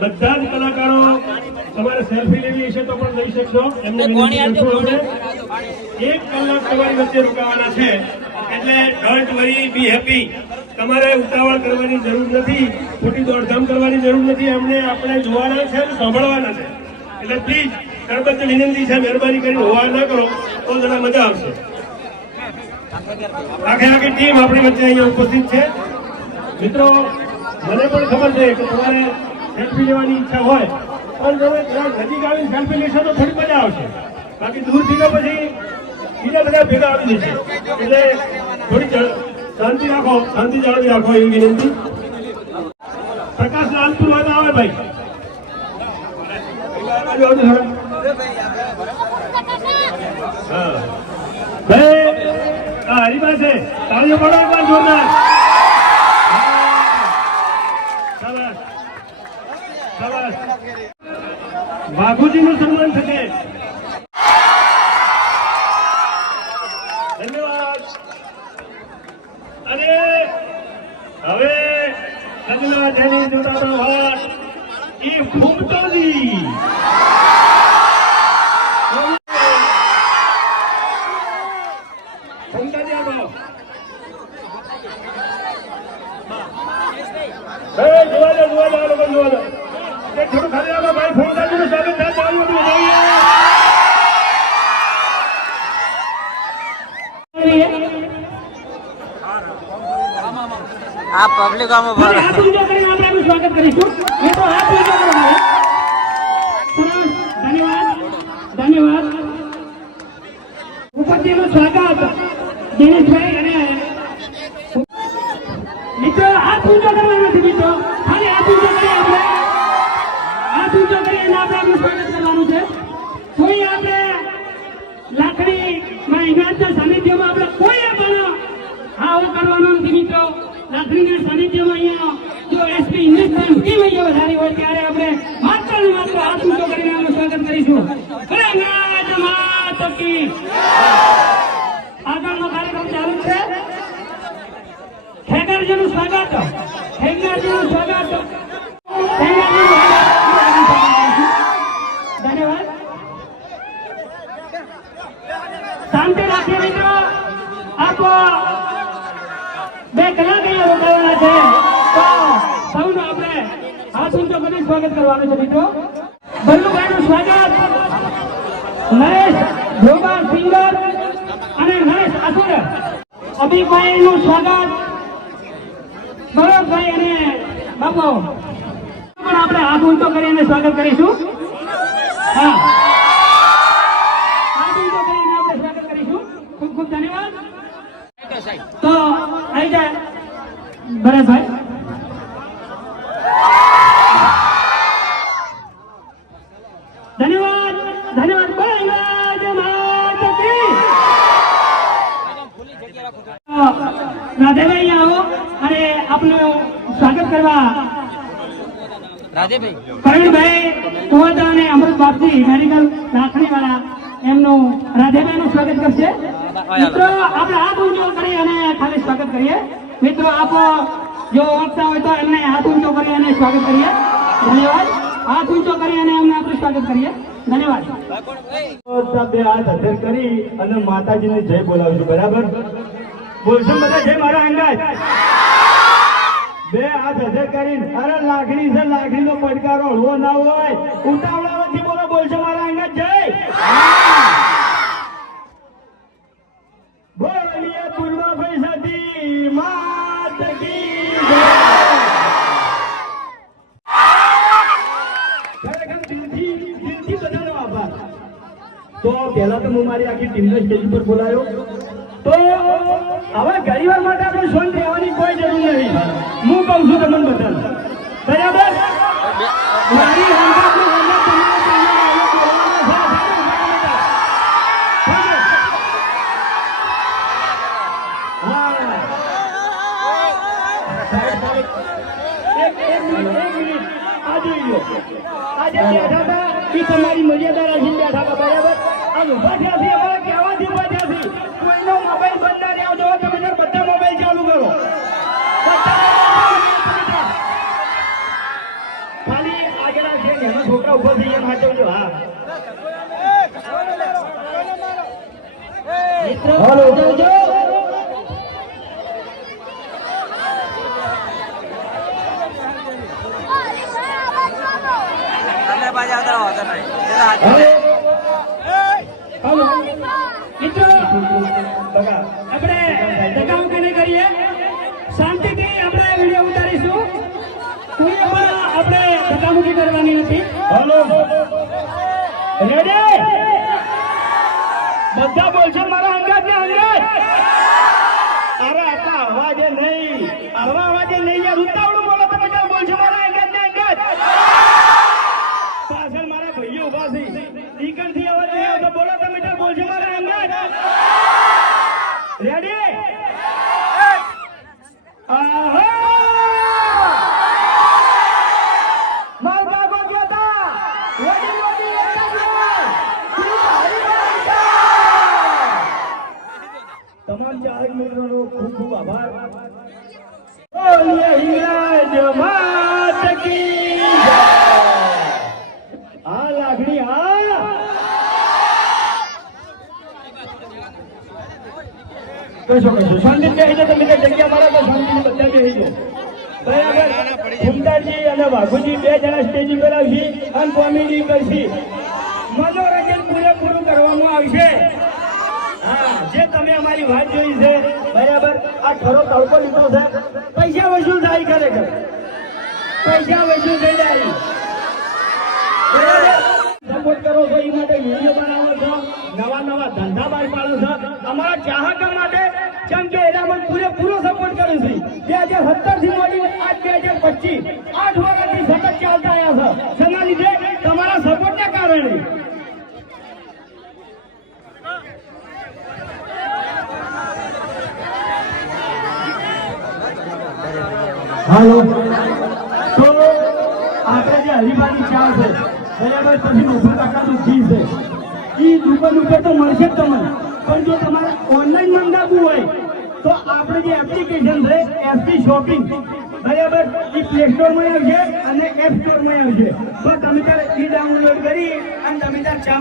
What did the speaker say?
બધા જ કલાકારો તમારે સેલ્ફી લેવી હશે તો પણ લઈ શકશો. એમને 1 કલાક તમારી વચ્ચે રોકાવાના છે, એટલે ડોન્ટ વરી, બી હેપી. તમારે ઉતાવળ કરવાની જરૂર નથી, ખોટી દોડધામ કરવાની જરૂર નથી. એમને આપણે જોવાના છે અને સાંભળવાના છે. એટલે પ્લીઝ કરબદ્ધ વિનંતી છે, મહેરબાની કરીને હોવા ના કરો તો જરા મજા આવશે. આખી ટીમ આપણી વચ્ચે અહીંયા ઉપસ્થિત છે. મિત્રો, મને પણ ખબર છે કે તમારે સેલ્ફી લેવાની ઈચ્છા હોય, પણ તમે નજીક આવીને સેલ્ફી લેશો તો થોડી મજા આવશે. બાકી દૂરથી તો પછી બીજા બધા ભેગા આવી જશે. એટલે થોડી શાંતિ રાખો, શાંતિ જાળવી રાખો એવી વિનંતી. પ્રકાશ લાલપુર વાળા આવે ભાઈ. હા હરીબા છે, તાળીઓ પાડો એકવાર જોરદાર. બાપુજી નું સન્માન થશે. ધન્યવાદ. અને હવે સગલા જેની જોડાતા વાત એ ફૂમતોજી થોડું ખાલી આવો ભાઈ. ફોનદાજી નું સ્વાગત થાય. આ પબ્લિક આમાં ભરે હાથ ઊંચો કરીને આપણે એનું સ્વાગત કરીશું. એ તો હાથ ઊંચો કરવાનો. ધન્યવાદ, ધન્યવાદ. ઉપરથીનું સ્વાગત દિનેશભાઈ. અને મિત્રો હાથ ઊંચો કરવાનો નથી. મિત્રો ખાલી હાથ ઊંચો કરી આપણે હાથ ઊંચો કરીને આપણે એનું સ્વાગત કરવાનું છે. કોઈ આપણે લાકડીમાં ઇંગ્રેજના સાનિધ્યમાં આપણે કોઈ પણ આવો કરવાનો નથી. મિત્રો લાકડીના સાનિધ્યમાં અહીંયા જો એસપી હિન્દુસ્તાન ટીમ અહીંયા વધારી હોય ત્યારે આપણે માત્ર ને માત્ર હાથ ઊંચો કરીને એનું સ્વાગત કરીશું. આગળનો કાર્યક્રમ ચાલુ છે. ખેગારજીનું સ્વાગત, ખેગારજીનું સ્વાગત. ધન્યવાદ. શાંતિ રાખીએ મિત્રો. આપ 2 કલાક અહીંયા રોકાવાના છે, તો સૌનો આપણે હાથ ઊંચો કરીને સ્વાગત કરવાનું છે. મિત્રો બલ્લુભાઈનું સ્વાગત, નરેશ ધોબા સિંગર અને નરેશ આસુર. અભિકભાઈનું સ્વાગત, ગૌરવભાઈ અને બાપુ પણ આપણે હાથ ઊંચો કરીને સ્વાગત કરીશું. હા, હાથ ઊંચો કરીને આપણે સ્વાગત કરીશું. ખૂબ ખૂબ ધન્યવાદ. તો આવી જાય ભરતભાઈ. ધન્યવાદ, ધન્યવાદ. રાધેભાઈ આવો અને આપનું સ્વાગત કરવા પ્રવીણભાઈ કુવાદા અને અમૃત બાપજી મેડિકલ લાખણી વાળા એમનું રાધેભાઈ નું સ્વાગત કરશે. મિત્રો આપણે હાથ ઊંચો કરી અને ખાલી સ્વાગત કરીએ. મિત્રો આપ જો ઓળખતા હોય તો એમને હાથ ઊંચો કરી અને સ્વાગત કરીએ. ધન્યવાદ. હાથ ઊંચો કરી અને એમને આપણે સ્વાગત કરીએ. ધન્યવાદ. 2 હાથ હજાર કરી અને માતાજીને જય બોલાવજો. બરાબર બોલશો બધા જય મારા અંગાજ. 2 હાથ હજાર કરીને. અરે લાગણી છે, લાગણી નો પડકારો હળવો ના હોય. ઉતાવળાથી બોલો. બોલશો મારા અંગાજ જય. બોલીએ પૂર્વાભાઈ સતી માત કી જય. ખરેખર દિલથી બધાનો આભાર. તો પહેલા તો હું મારી આખી ટીમને સ્ટેજ પર બોલાયો. તો હવે ઘણીવાર માટે આપણે શાંત રહેવાની કોઈ જરૂર નથી. હું કહું છું તમને બધા. બરાબર. મિનિટ આ જોઈ લો આજે બેઠા હતા એ તમારી મર્યાદા રાખીને બેઠા હતા બરાબર આમ ઉભા થયા છે અમારે કહેવાથી ઉભા થયા છે કોઈનો મોબાઈલ બંધ ના રહેવો જોઈએ તમે બધા મોબાઈલ ચાલુ કરો ખાલી આગળ છે ને એના છોકરા ઉભા થઈ ગયા હાચવજો હા મિત્રો હાચવજો તમને પાછા આવતા હોતા નહીં હાલો મિત્રો આપણે ધક્કા મુક્કી નહીં કરીએ શાંતિથી આપણે વિડીયો ઉતારીશું કોઈ પણ આપણે ધક્કા મુક્કી કરવાની નથી હાલો રેડી બધા બોલશો મારા અંગાત ને અંગાત અરે આટલા અવાજે નહીં આવા અવાજે નહીં યાર ઉતાવળું બોલો તમે ચાલ બોલશો મારા અંગાત ને અંગાત પાછળ મારા ભાઈઓ ઉભા છે દીકરથી અવાજ નહીં આવતો બોલો તમે ચાલ બોલશો મારા અંગાત રેડી આહા માર બાબો ગયા તા રેડી રેડી તમામ ચાહક મિત્રોનો ખૂબ ખૂબ આભાર બોલીએ હિંગળાજ માત કી જય આ લાગણી હા કશો શાંતિ બેસી જાઓ તમે જગ્યા મારા તો શાંતિ બધા બેસી જાઓ બરાબર ફૂમતાજી અને વાઘુજી બે જણા સ્ટેજ ઉપર આવશે અને કોમેડી કરશે મનોરંજન પૂરેપૂરું કરવામાં આવશે હા જે તમે અમારી વાત જોઈ છે બરાબર આ ખરો તડકો લીધો છે પૈસા વસૂલ થાય ખરેખર પૈસા વસૂલ થઈ જાય સપોર્ટ કરો છો એ માટે વિડીયો બનાવો છો નવા નવા ધંધા બહાર પાડો છો અમારા ચાહકો માટે જેમ કે એનામાં પૂરેપૂરો સપોર્ટ કર્યો છે 2017 થી મોડી આજ 2025 8 વર્ષથી સતત ચાલતા આવ્યા છે જેના લીધે તમારા સપોર્ટના કારણે હાલો તો આપણે જે હરિભાની ચા છે બરાબર પછી નોબલ કાકાનું ઘી છે એ દુકાન ઉપર તો મળશે જ તમને પણ જો તમારે ઓનલાઈન મંગાવવું હોય તો આપણે જે એપ્લિકેશન છે એસપી શોપિંગ બરાબર એ પ્લે સ્ટોરમાં આવશે અને એપ સ્ટોરમાં આવશે તો તમે ત્યારે એ ડાઉનલોડ કરી અને તમે ત્યાં ચા